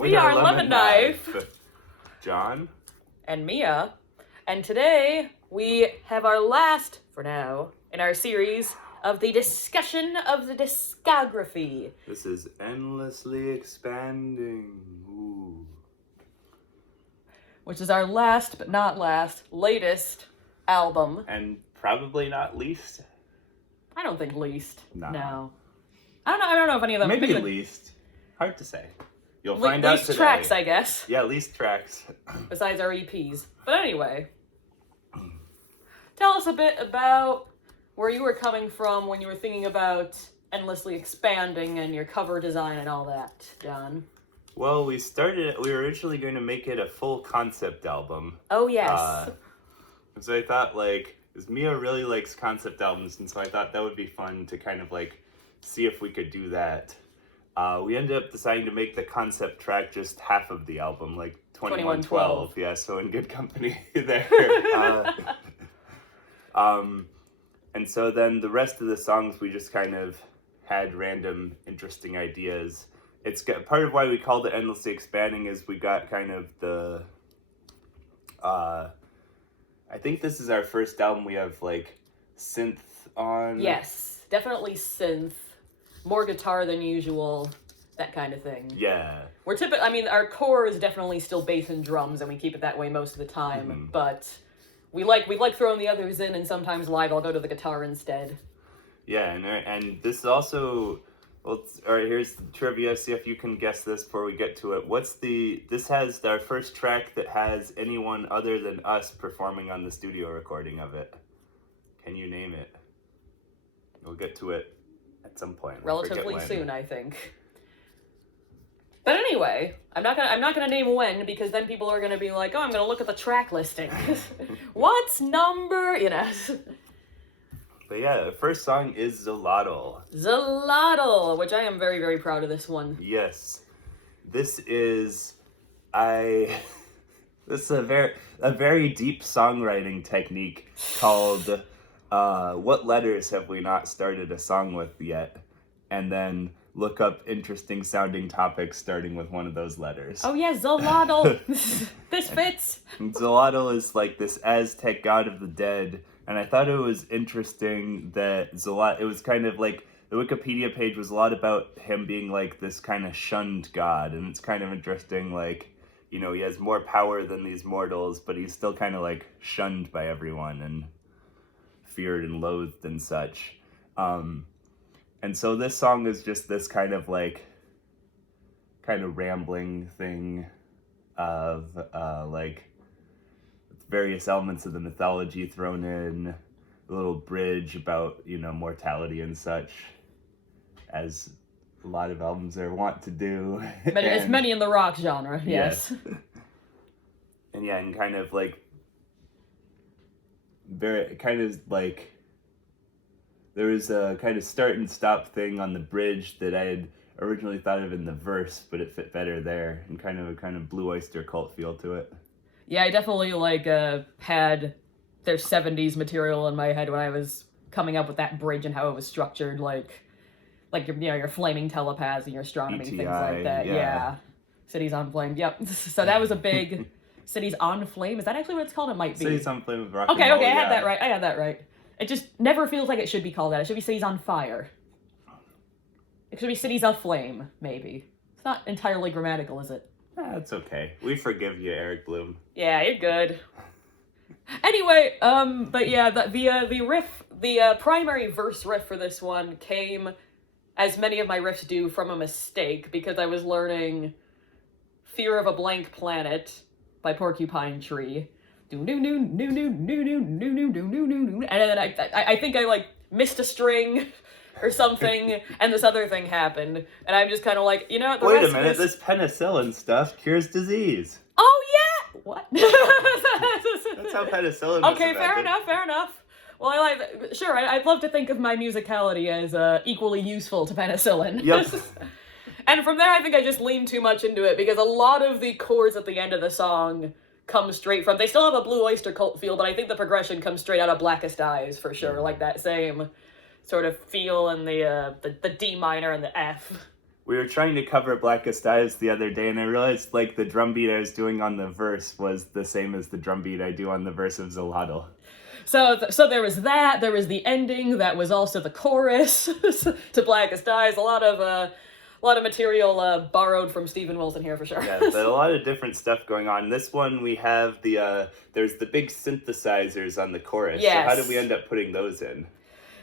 We are Lemon Knife. John. And Mia. And today we have our last, for now, in our series of the discussion of the discography. This is endlessly expanding. Ooh. Which is our last, but not latest album. And probably not least. I don't think least. No. No. I don't know if any of them... Maybe least. Hard to say. You'll find out today. Least tracks, I guess. Yeah, least tracks. Besides our EPs. But anyway. Tell us a bit about where you were coming from when you were thinking about endlessly expanding and your cover design and all that, John. Well, we were originally going to make it a full concept album. Oh, yes. So I thought, because Mia really likes concept albums, and so I thought that would be fun to kind of, see if we could do that. We ended up deciding to make the concept track just half of the album, 2112. Yeah, so in good company there. And so then the rest of the songs, we just kind of had random, interesting ideas. Part of why we called it Endlessly Expanding is we got kind of the... I think this is our first album we have, synth on. Yes, definitely synth. More guitar than usual, that kind of thing. Yeah. Our core is definitely still bass and drums, and we keep it that way most of the time, but we like throwing the others in, and sometimes live I'll go to the guitar instead. Yeah, and this is also... Well, all right, here's the trivia, see if you can guess this before we get to it. This has our first track that has anyone other than us performing on the studio recording of it. Can you name it? We'll get to it at some point. Relatively soon, I think. But anyway, I'm not gonna name when, because then people are gonna be like, oh, I'm gonna look at the track listing. What's number, But yeah, the first song is Zolotl. Zolotl, which I am very, very proud of this one. Yes. This is a very deep songwriting technique called What Letters Have We Not Started a Song With Yet? And then look up interesting sounding topics starting with one of those letters. Oh yeah, Zolotl. This fits. Zolotl is this Aztec god of the dead. And I thought it was interesting that it was kind of the Wikipedia page was a lot about him being this kind of shunned god. And it's kind of interesting, he has more power than these mortals, but he's still kind of shunned by everyone and feared and loathed and such. And so this song is just this kind of rambling thing of various elements of the mythology thrown in, a little bridge about, mortality and such, as a lot of albums are wont to do. As many in the rock genre, yes. And kind of very, kind of there was a kind of start and stop thing on the bridge that I had originally thought of in the verse, but it fit better there, and kind of Blue Oyster Cult feel to it. Yeah, I definitely, had their 70s material in my head when I was coming up with that bridge and how it was structured, your flaming telepaths and your astronomy, ETI, things like that. Yeah. Cities on Flame, yep. So that was a big... Cities on Flame? Is that actually what it's called? It might be. Cities on Flame with rock Okay, and roll, I had that right. It just never feels like it should be called that. It should be Cities on Fire. It should be Cities Aflame, maybe. It's not entirely grammatical, is it? That's okay. We forgive you, Eric Bloom. Yeah, you're good. Anyway, but yeah, the riff, the primary verse riff for this one came, as many of my riffs do, from a mistake, because I was learning Fear of a Blank Planet by Porcupine Tree. And then I think I missed a string or something, and this other thing happened, and I'm just kind of wait a minute, this penicillin stuff cures disease. Oh yeah! What? That's how penicillin was Okay, fair enough. Well, I'd love to think of my musicality as equally useful to penicillin. Yep. And from there, I think I just leaned too much into it, because a lot of the chords at the end of the song come straight from... They still have a Blue Oyster Cult feel, but I think the progression comes straight out of Blackest Eyes, for sure. That same sort of feel in the D minor and the F. We were trying to cover Blackest Eyes the other day, and I realized, like, the drum beat I was doing on the verse was the same as the drum beat I do on the verse of Zolotl. So there was that. There was the ending. That was also the chorus to Blackest Eyes. A lot of material borrowed from Stephen Wilson here for sure. Yeah, but a lot of different stuff going on. This one we have there's the big synthesizers on the chorus. Yes. So how did we end up putting those in?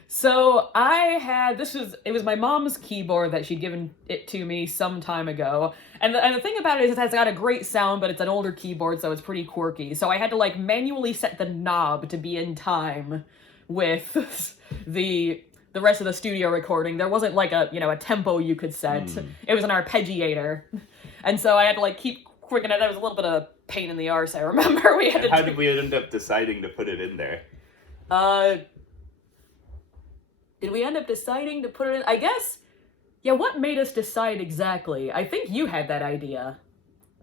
So it was my mom's keyboard that she'd given it to me some time ago. And the thing about it is it has got a great sound, but it's an older keyboard, so it's pretty quirky. So I had to like manually set the knob to be in time with the rest of the studio recording. There wasn't like a tempo you could set. It was an arpeggiator. And so I had to like keep quickening it. That was a little bit of a pain in the arse, I remember. How did we end up deciding to put it in there? Did we end up deciding to put it in? I guess, yeah, what made us decide exactly? I think you had that idea.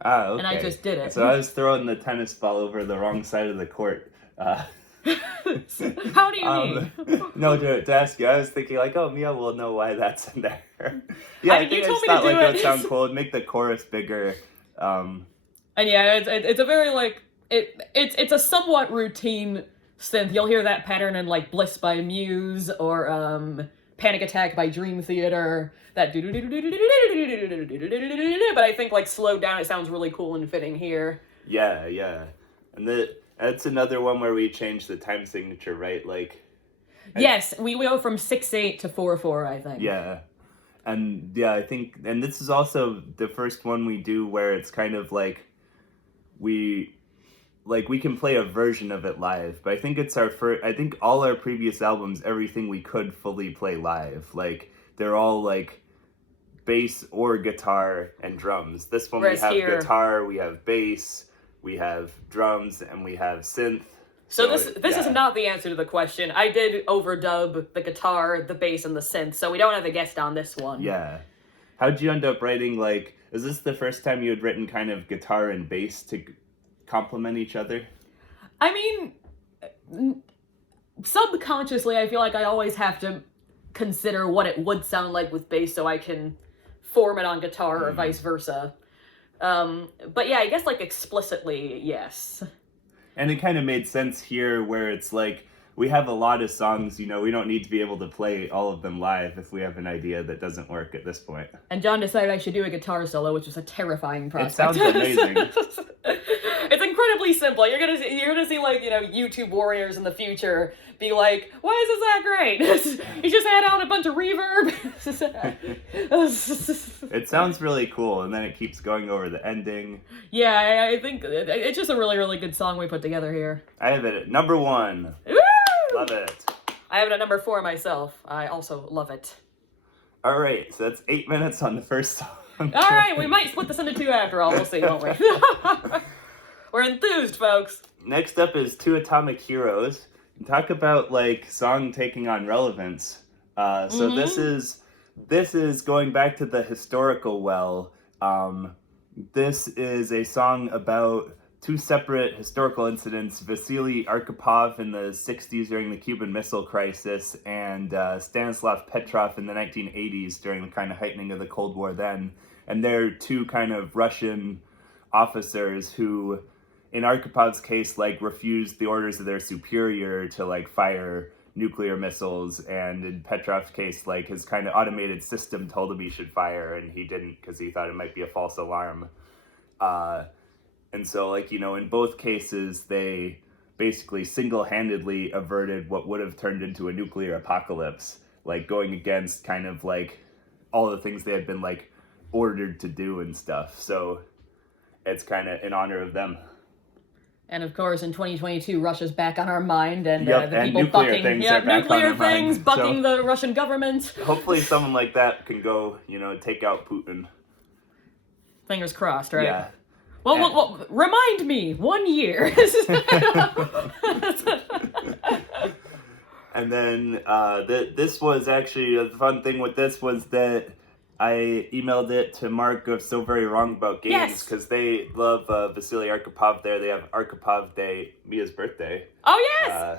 Ah, okay. And I just did it. So I was throwing the tennis ball over the wrong side of the court. How do you mean? No, to ask you, I was thinking like, oh, Mia will know why that's in there. Yeah, I think I just thought like it would sound cool. It'd make the chorus bigger. And yeah, it's a very like it's a somewhat routine synth. You'll hear that pattern in like Bliss by Muse or Panic Attack by Dream Theater. That but I think like slowed down it sounds really cool and fitting here. Yeah. And that's another one where we changed the time signature, right? Like yes, we go from 6/8 to 4/4, I think. Yeah. And yeah, I think and this is also the first one we do where it's kind of like we can play a version of it live, but I think it's our first. I think all our previous albums, everything we could fully play live, like they're all like bass or guitar and drums. This one we have guitar, we have bass, we have drums, and we have synth. So this is not the answer to the question. I did overdub the guitar, the bass, and the synth, so we don't have a guest on this one. Yeah. How'd you end up writing, like, is this the first time you had written kind of guitar and bass to complement each other? I mean, subconsciously, I feel like I always have to consider what it would sound like with bass so I can form it on guitar or vice versa. But yeah, I guess like explicitly, yes. And it kind of made sense here where it's like, we have a lot of songs, we don't need to be able to play all of them live if we have an idea that doesn't work at this point. And John decided I should do a guitar solo, which was a terrifying prospect. It sounds amazing. It's incredibly simple. You're gonna see like, YouTube warriors in the future be like, why is this that great? You just add on a bunch of reverb. It sounds really cool, and then it keeps going over the ending. Yeah, I think it's just a really, really good song we put together here. I have it at number 1. Woo! Love it. I have it at number 4 myself. I also love it. All right, so that's 8 minutes on the first song. All right, we might split this into 2 after all. We'll see, won't we? We're enthused, folks. Next up is Two Atomic Heroes. Talk about like song taking on relevance. So this is going back to the historical well. This is a song about 2 separate historical incidents: Vasily Arkhipov in the 60s during the Cuban Missile Crisis, and Stanislav Petrov in the 1980s during the kind of heightening of the Cold War then. And they're 2 kind of Russian officers who, in Archipov's case, like refused the orders of their superior to like fire nuclear missiles, and in Petrov's case, like his kind of automated system told him he should fire, and he didn't because he thought it might be a false alarm. And so, like, in both cases, they basically single-handedly averted what would have turned into a nuclear apocalypse, like going against kind of like all the things they had been like ordered to do and stuff. So it's kind of in honor of them. And of course, in 2022, Russia's back on our mind, and the people bucking nuclear things, bucking the Russian government. Hopefully, someone like that can go, take out Putin. Fingers crossed, right? Yeah. Well, remind me, 1 year. And then this was actually the fun thing with this was that I emailed it to Mark of So Very Wrong About Games because they love Vasily Arkhipov there. They have Arkhipov Day, Mia's birthday. Oh, yes!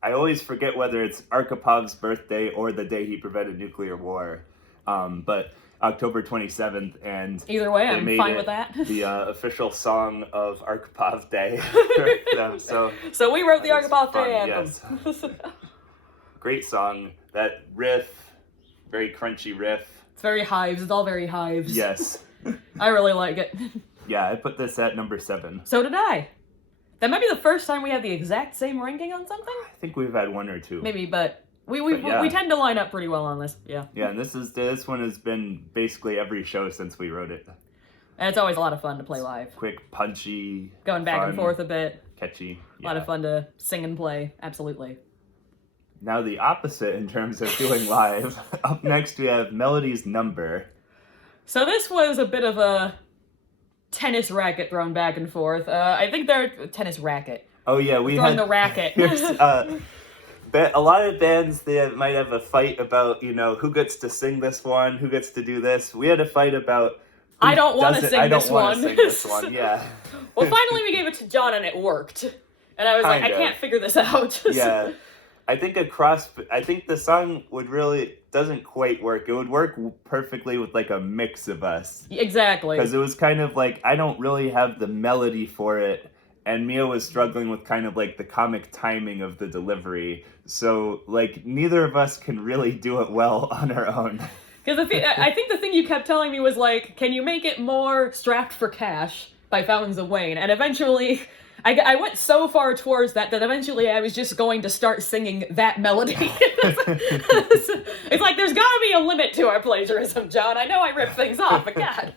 I always forget whether it's Archipov's birthday or the day he prevented nuclear war. But October 27th, and Either way, they I'm made fine it with that. the official song of Arkapav Day for them. So we wrote the that was Arkapav fun, Day anthem. yes. Great song. That riff, very crunchy riff. It's very hives. It's all very hives. Yes. I really like it. Yeah, I put this at number 7. So did I. That might be the first time we have the exact same ranking on something. I think we've had one or two. Maybe, but we yeah. tend to line up pretty well on this. Yeah. Yeah, and this one has been basically every show since we wrote it. And it's always a lot of fun to play live. Quick, punchy, Going back fun, and forth a bit. catchy. A lot of fun to sing and play. Absolutely. Now the opposite in terms of doing live. Up next we have Melody's Number. So this was a bit of a tennis racket thrown back and forth. I think they're tennis racket. Oh yeah, we Throwing had the racket. a lot of bands, they might have a fight about, who gets to sing this one, who gets to do this. We had a fight about I don't want to sing this one. sing this one, yeah. Well, finally we gave it to John and it worked. And I was like, I can't figure this out. Yeah. I think the song doesn't quite work. It would work perfectly with like a mix of us. Exactly. Because it was kind of like, I don't really have the melody for it. And Mia was struggling with kind of like the comic timing of the delivery. So like neither of us can really do it well on our own. Because I think the thing you kept telling me was like, can you make it more Strapped for Cash by Fountains of Wayne? And eventually I went so far towards that eventually I was just going to start singing that melody. It's like, there's gotta be a limit to our plagiarism, John. I know I rip things off, but God.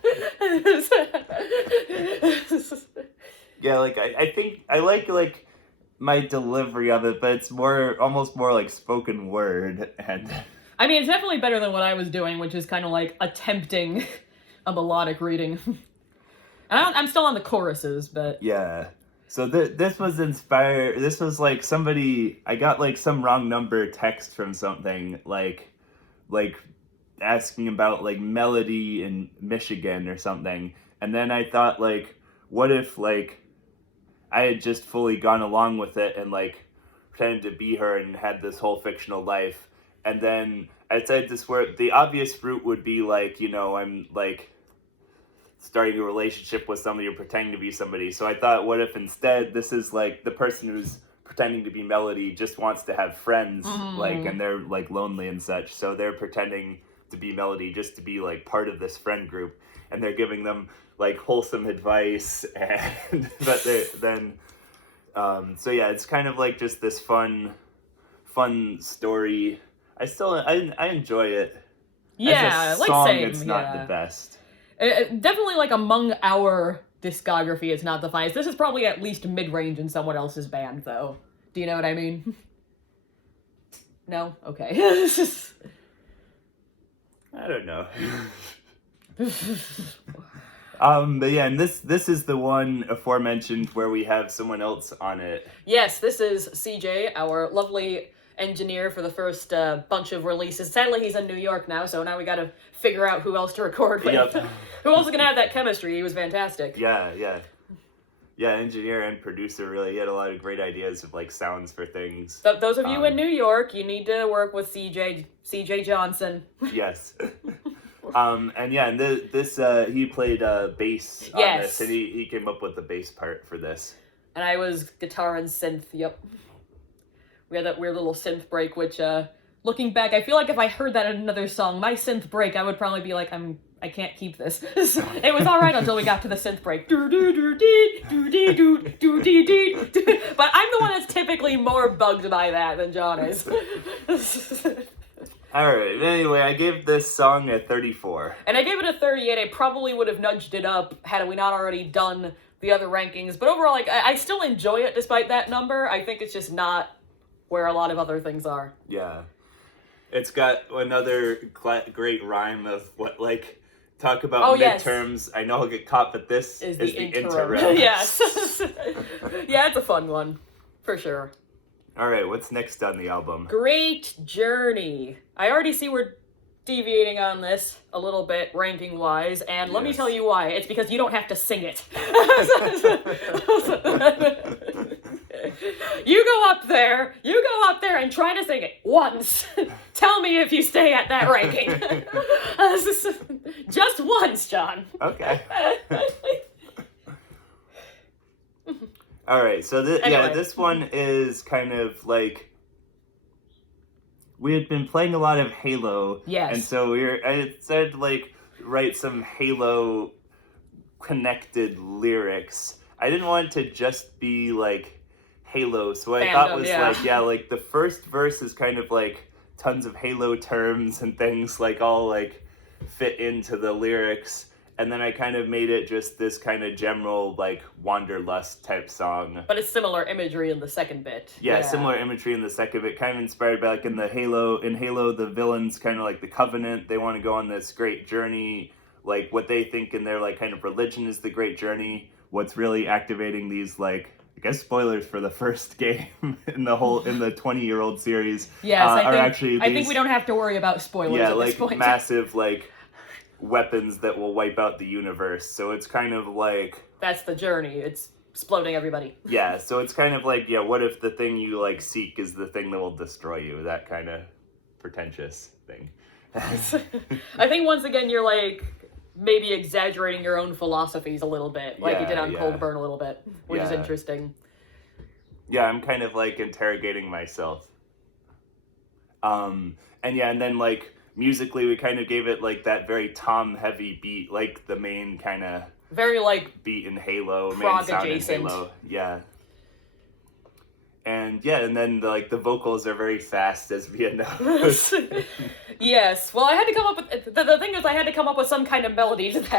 Yeah, like, I think, I like my delivery of it, but it's almost more like spoken word, and... I mean, it's definitely better than what I was doing, which is kind of like attempting a melodic reading. And I'm still on the choruses, but... Yeah. So this was inspired, this was like somebody, I got like some wrong number text from something, like asking about like melody in Michigan or something, and then I thought like, what if like I had just fully gone along with it and like pretended to be her and had this whole fictional life, and then I said this where the obvious route would be like, I'm like starting a relationship with somebody or pretending to be somebody. So I thought, what if instead this is like the person who's pretending to be Melody just wants to have friends, like, and they're like lonely and such. So they're pretending to be Melody just to be like part of this friend group, and they're giving them like wholesome advice, and but then so yeah, it's kind of like just this fun story. I enjoy it. Yeah, as a like song, same, it's not the best. Definitely, like, among our discography, it's not the finest. This is probably at least mid-range in someone else's band, though. Do you know what I mean? No? Okay. I don't know. But yeah, and this is the one aforementioned where we have someone else on it. Yes, this is CJ, our lovely engineer for the first bunch of releases. Sadly, he's in New York now, so now we gotta figure out who else to record with. Yep. Who else is gonna have that chemistry? He was fantastic. Yeah, engineer and producer, really. He had a lot of great ideas of like sounds for things. Those of you in New York, you need to work with CJ Johnson. Yes. And yeah, and this he played bass on this, and he came up with the bass part for this. And I was guitar and synth, yep. We had that weird little synth break, which, looking back, I feel like if I heard that in another song, my synth break, I would probably be like, I can't keep this. It was alright until we got to the synth break. But I'm the one that's typically more bugged by that than John is. Alright, anyway, I gave this song a 34. And I gave it a 38. I probably would have nudged it up had we not already done the other rankings. But overall, like, I still enjoy it despite that number. I think it's just not where a lot of other things are. Yeah. It's got another great rhyme of what, like, talk about midterms. Yes. I know I'll get caught, but this is the interim. Yes. Yeah, it's a fun one. For sure. Alright, what's next on the album? Great Journey. I already see we're deviating on this a little bit, ranking-wise, and let me tell you why. It's because you don't have to sing it. You go up there and try to sing it once. Tell me if you stay at that ranking. Just once, John. Okay. All right, so Anyway. this one is kind of like we had been playing a lot of Halo, Yes. and so I said like write some Halo connected lyrics. I didn't want it to just be like Halo, so what I thought was like the first verse is kind of like tons of Halo terms and things like all like fit into the lyrics. And then I kind of made it just this kind of general, like, wanderlust type song. But it's similar imagery in the second bit. Yeah, similar imagery in the second bit. Kind of inspired by, like, in Halo, the villains, kind of like the Covenant. They want to go on this great journey. Like, what they think in their, like, kind of religion is the great journey. What's really activating these, like, I guess spoilers for the first game in the 20-year-old series. Yes, I think we don't have to worry about spoilers at this point. Massive, like, weapons that will wipe out the universe. So it's kind of like... That's the journey. It's exploding everybody. Yeah, so it's kind of like, what if the thing you, like, seek is the thing that will destroy you? That kind of pretentious thing. I think, once again, you're, like, maybe exaggerating your own philosophies a little bit, like you did on Cold Burn a little bit, which is interesting. Yeah, I'm kind of, like, interrogating myself. And then, like, musically, we kind of gave it, like, that very tom-heavy beat, like, the main kind of... Very, like... beat in Halo, prog main sound adjacent. in Halo. Yeah. And then, like, the vocals are very fast, as Via knows. Yes. Well, I had to come up with... The thing is, I had to come up with some kind of melody to that.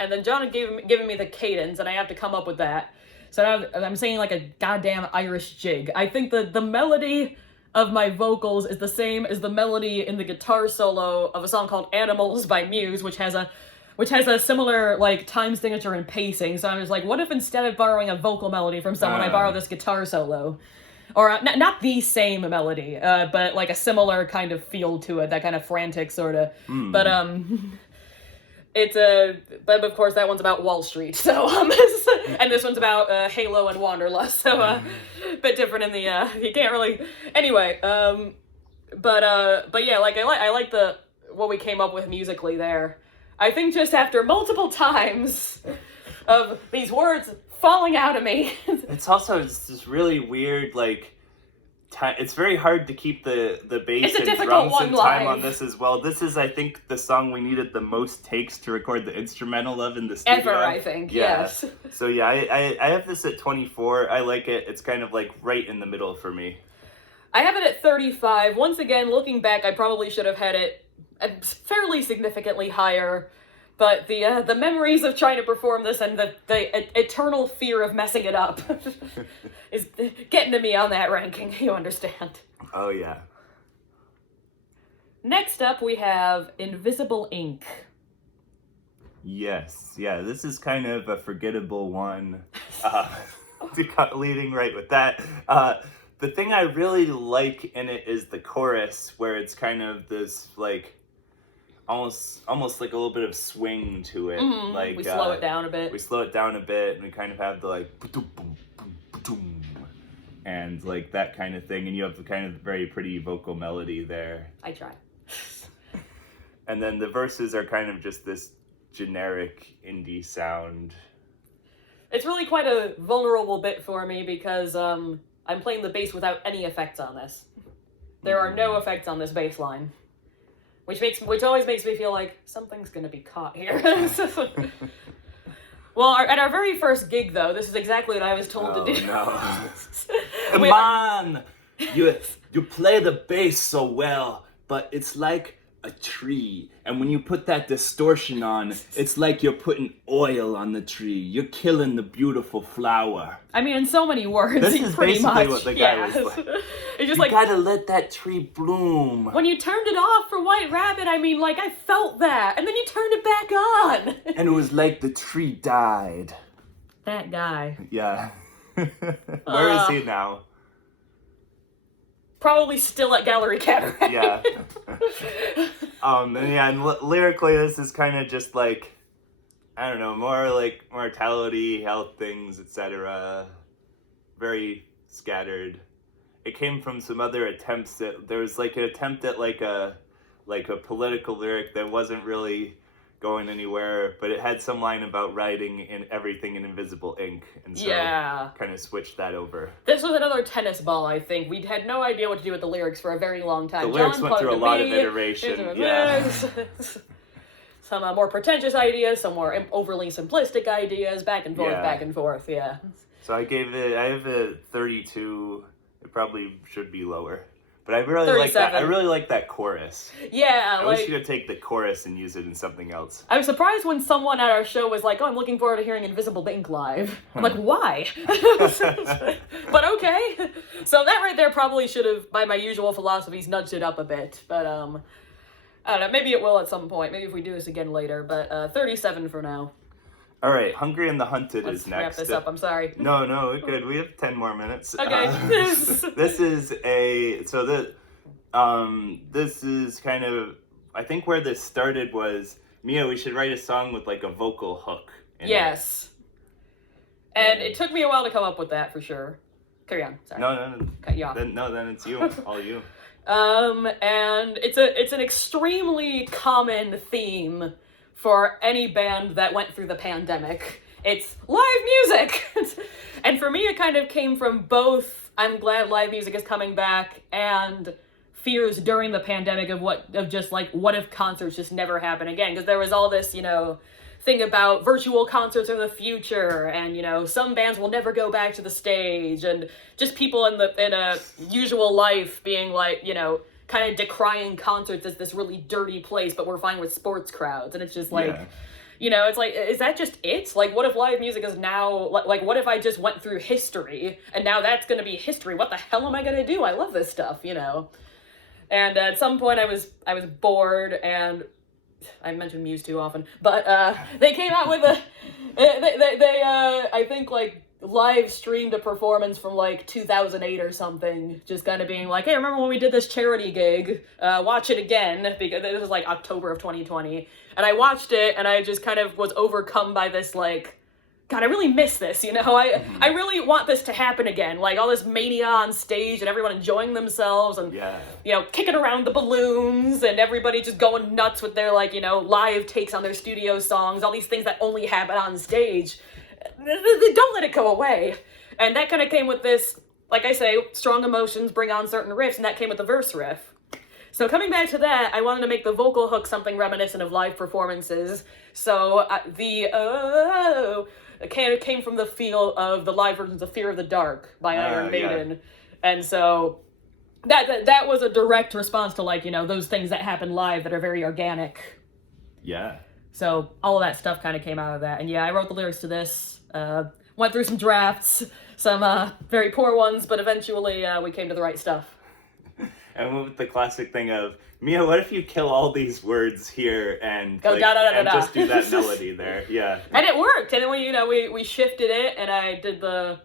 And then John had given me the cadence, and I have to come up with that. So now I'm singing, like, a goddamn Irish jig. I think the melody of my vocals is the same as the melody in the guitar solo of a song called Animals by Muse, which has a similar, like, time signature and pacing. So I was like, what if instead of borrowing a vocal melody from someone, I borrow this guitar solo? Or not the same melody, but like a similar kind of feel to it, that kind of frantic sort of. But but of course that one's about Wall Street, so and this one's about Halo and Wanderlust, so a bit different in the you can't really anyway. But yeah, like I like what we came up with musically there. I think just after multiple times of these words falling out of me, it's this really weird, like, it's very hard to keep the bass and drums in time on this as well. This is, I think, the song we needed the most takes to record the instrumental of in the studio. Ever, I think, yes. So yeah, I have this at 24. I like it. It's kind of like right in the middle for me. I have it at 35. Once again, looking back, I probably should have had it fairly significantly higher. But the memories of trying to perform this and the eternal fear of messing it up is getting to me on that ranking, you understand. Oh, yeah. Next up, we have Invisible Ink. Yes, yeah, this is kind of a forgettable one. Leading right with that. The thing I really like in it is the chorus, where it's kind of this, like, almost like a little bit of swing to it. Mm-hmm. Like we slow it down a bit. And we kind of have the, like, and, like, that kind of thing, and you have the kind of very pretty vocal melody there. I try. And then the verses are kind of just this generic indie sound. It's really quite a vulnerable bit for me because I'm playing the bass without any effects on this. There are no effects on this bass line. Which always makes me feel like something's gonna be caught here. Well, at our very first gig, though, this is exactly what I was told to do. No. Come on! You play the bass so well, but it's like a tree. And when you put that distortion on, it's like you're putting oil on the tree. You're killing the beautiful flower. I mean, in so many words, this is pretty basically much. What the guy was like. It's just you gotta let that tree bloom. When you turned it off for White Rabbit, I mean, like, I felt that. And then you turned it back on. And it was like the tree died. That guy. Yeah. Where is he now? Probably still at Gallery Cataract. Yeah. And lyrically, this is kind of just like, I don't know, more like mortality, health things, etc. Very scattered. It came from some other attempts there was like an attempt at like a like a political lyric that wasn't really going anywhere, but it had some line about writing in everything in invisible ink, and so kind of switched that over. This was another tennis ball, I think. We had no idea what to do with the lyrics for a very long time. The lyrics went through a lot of iteration. Some more pretentious ideas, some more overly simplistic ideas, back and forth, yeah. So I have a 32. It probably should be lower. But I really 37. like that. I really like that chorus. Yeah, I wish you could take the chorus and use it in something else. I was surprised when someone at our show was like, "Oh, I'm looking forward to hearing Invisible Ink live." I'm like, why? But okay. So that right there probably should have, by my usual philosophies, nudged it up a bit. But I don't know. Maybe it will at some point. Maybe if we do this again later. But 37 for now. All right, Hungry and the Hunted Let's is next. wrap this up. I'm sorry. No, we're good. We have 10 more minutes. Okay. This is kind of, I think where this started was, Mia, we should write a song with like a vocal hook in Yes. it. And it took me a while to come up with that for sure. Carry on. Sorry. No. Cut you off. Then it's you. All you. And it's an extremely common theme for any band that went through the pandemic. It's live music! And for me, it kind of came from both, I'm glad live music is coming back, and fears during the pandemic of what if concerts just never happen again? Because there was all this, thing about virtual concerts in the future, and, some bands will never go back to the stage, and just people in a usual life being like, kind of decrying concerts as this really dirty place, but we're fine with sports crowds. And it's just like, it's like, is that just it? Like, what if live music is now, like, what if I just went through history, and now that's going to be history? What the hell am I going to do? I love this stuff, And at some point I was bored, and I mentioned Muse too often, but they came out with I think, like, live streamed a performance from like 2008 or something, just kind of being like, hey, remember when we did this charity gig? Watch it again, because this was like October of 2020, and I watched it, and I just kind of was overcome by this, like, God, I really miss this, I really want this to happen again, like all this mania on stage and everyone enjoying themselves and, kicking around the balloons and everybody just going nuts with their, like, live takes on their studio songs, all these things that only happen on stage. Don't let it go away. And that kind of came with this, like I say, strong emotions bring on certain riffs, and that came with the verse riff. So coming back to that, I wanted to make the vocal hook something reminiscent of live performances. So it came from the feel of the live versions of Fear of the Dark by Iron Maiden. Yeah. And so that was a direct response to, like, those things that happen live that are very organic. Yeah. So all of that stuff kind of came out of that. And I wrote the lyrics to this, went through some drafts, some very poor ones, but eventually we came to the right stuff. And with the classic thing of, Mia, what if you kill all these words here and go and just do that melody there? Yeah. And it worked. And then we shifted it, and I did the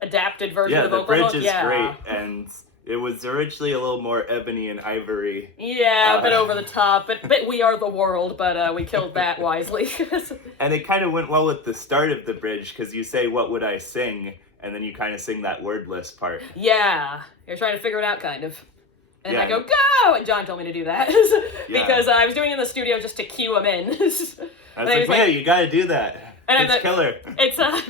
adapted version of the vocal hook. The bridge is great, and it was originally a little more ebony and ivory. Yeah, a bit over the top, but We Are the World, but we killed that wisely. And it kind of went well with the start of the bridge, because you say, what would I sing? And then you kind of sing that wordless part. Yeah, you're trying to figure it out, kind of. And I go, go! And John told me to do that. Because I was doing it in the studio just to cue him in. I was like, yeah, you gotta do that. And it's killer. It's a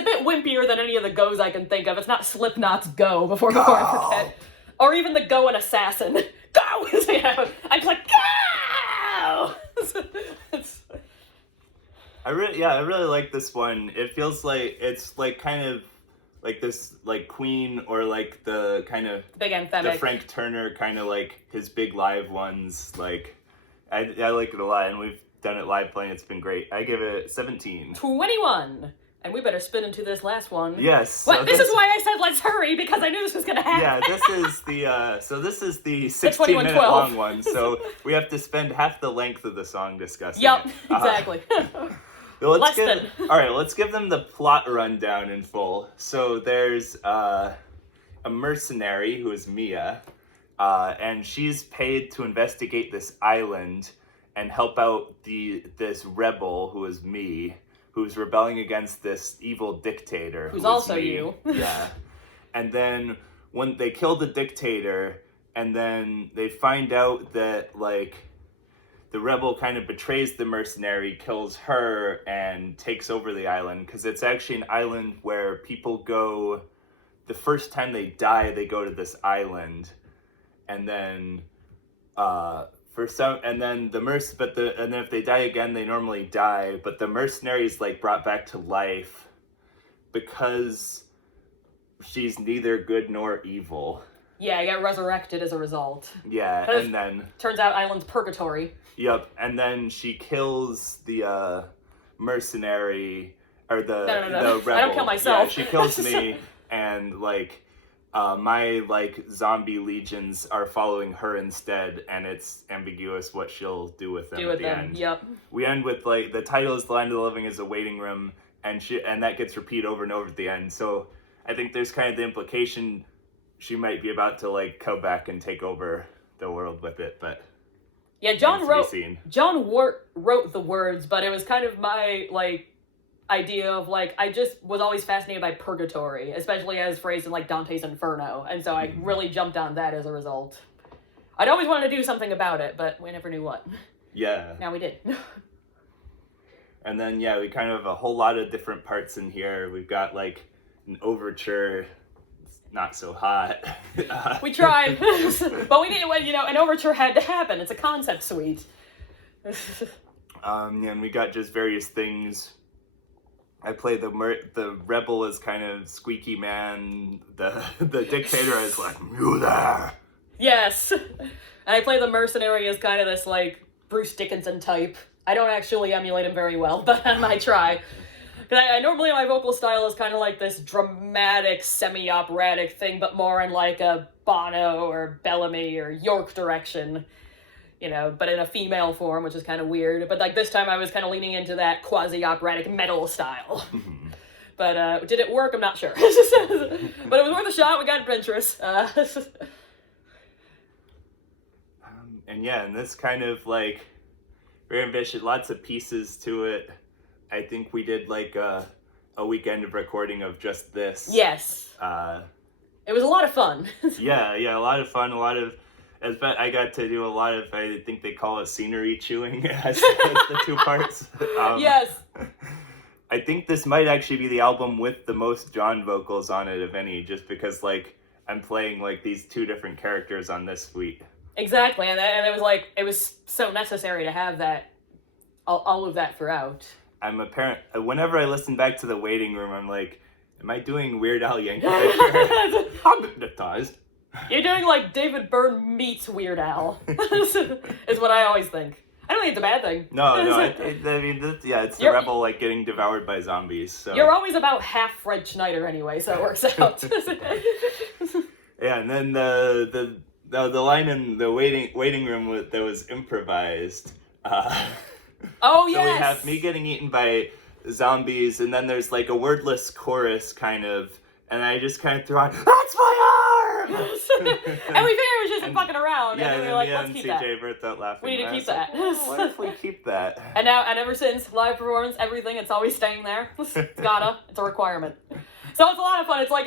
bit wimpier than any of the goes I can think of. It's not Slipknot's Go before I forget. Or even the Go and Assassin. Go! I'm just like, go! I really like this one. It feels like it's like kind of like this, like Queen, or like the kind of big anthemic, the Frank Turner kind of like his big live ones. Like I like it a lot, and we've done it live playing. It's been great. I give it 17. 21. And we better spin into this last one. Yes. Well, this is why I said let's hurry, because I knew this was going to happen. Yeah, this is the 16-minute long one. So we have to spend half the length of the song discussing it. Exactly. Let's give them the plot rundown in full. So there's a mercenary who is Mia, and she's paid to investigate this island and help out this rebel who is me, who's rebelling against this evil dictator. Who's also me. You. Yeah. And then when they kill the dictator, and then they find out that, like, the rebel kind of betrays the mercenary, kills her, and takes over the island, because it's actually an island where people go, the first time they die, they go to this island, and then, and then if they die again, they normally die, but the mercenary is, like, brought back to life because she's neither good nor evil. Yeah, I got resurrected as a result. Yeah, and then... Turns out island's purgatory. Yep, and then she kills the mercenary, or the rebel. I don't kill myself. Yeah, she kills me, and, like, my, like, zombie legions are following her instead, and it's ambiguous what she'll do with them at the end. Yep. We end with, like, the title is The Land of the Living is a Waiting Room, and that gets repeated over and over at the end, so I think there's kind of the implication she might be about to, like, come back and take over the world with it, but... Yeah, John wrote the words, but it was kind of my, like, idea of, like, I just was always fascinated by purgatory, especially as phrased in, like, Dante's Inferno, and so I really jumped on that as a result. I'd always wanted to do something about it, but we never knew what. Yeah. Now we did. And then, yeah, we kind of have a whole lot of different parts in here. We've got, like, an overture. It's not so hot. We tried. But we needed, you know, an overture had to happen. It's a concept suite. And we got just various things. I play the rebel as kind of squeaky man. The dictator is like, you there. Yes. And I play the mercenary as kind of this, like, Bruce Dickinson type. I don't actually emulate him very well, but I might try. Because I normally my vocal style is kind of like this dramatic, semi-operatic thing, but more in like a Bono or Bellamy or York direction, you know, but in a female form, which is kind of weird. But like this time I was kind of leaning into that quasi-operatic metal style. But did it work? I'm not sure. But it was worth a shot. We got adventurous. And yeah, and this kind of like very ambitious, lots of pieces to it. I think we did like a weekend of recording of just this. Yes. It was a lot of fun. yeah, a lot of fun. I got to do a lot of, I think they call it scenery chewing as the two parts. Yes. I think this might actually be the album with the most John vocals on it, if any, just because like I'm playing like these two different characters on this suite. Exactly, and it was like, it was so necessary to have that, all of that throughout. Whenever I listen back to The Waiting Room, I'm like, am I doing Weird Al Yankovic? I'm hypnotized. You're doing like David Byrne meets Weird Al, is what I always think. I don't think it's a bad thing. No, I mean, it's the rebel like getting devoured by zombies. So you're always about half Fred Schneider anyway, so it works out. Yeah, and then the line in the waiting room that was improvised. Oh, yes! So we have me getting eaten by zombies, and then there's like a wordless chorus kind of, and I just kind of threw on, that's my arm! And we figured it was just fucking around, yeah, and we were like, let's CJ keep that. burst out laughing. We need to keep that. What if we keep that? And ever since, live performance, everything, it's always staying there. It's a requirement. So it's a lot of fun. It's like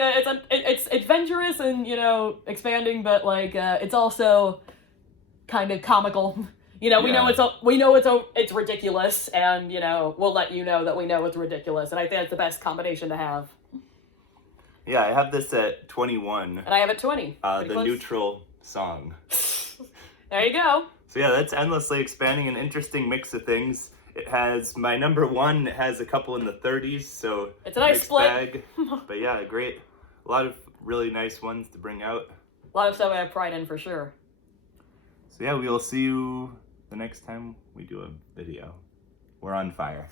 it's adventurous and, you know, expanding, but like it's also kind of comical. You know, we know it's ridiculous, and you know we'll let you know that we know it's ridiculous, and I think that's the best combination to have. Yeah, I have this at 21. And I have it 20. The close. Neutral song. There you go. So yeah, that's endlessly expanding, an interesting mix of things. It has my number one. It has a couple in the 30s, so it's a nice split. Bag. But yeah, a lot of really nice ones to bring out. A lot of stuff I have pride in for sure. So yeah, we will see you the next time we do a video. We're on fire.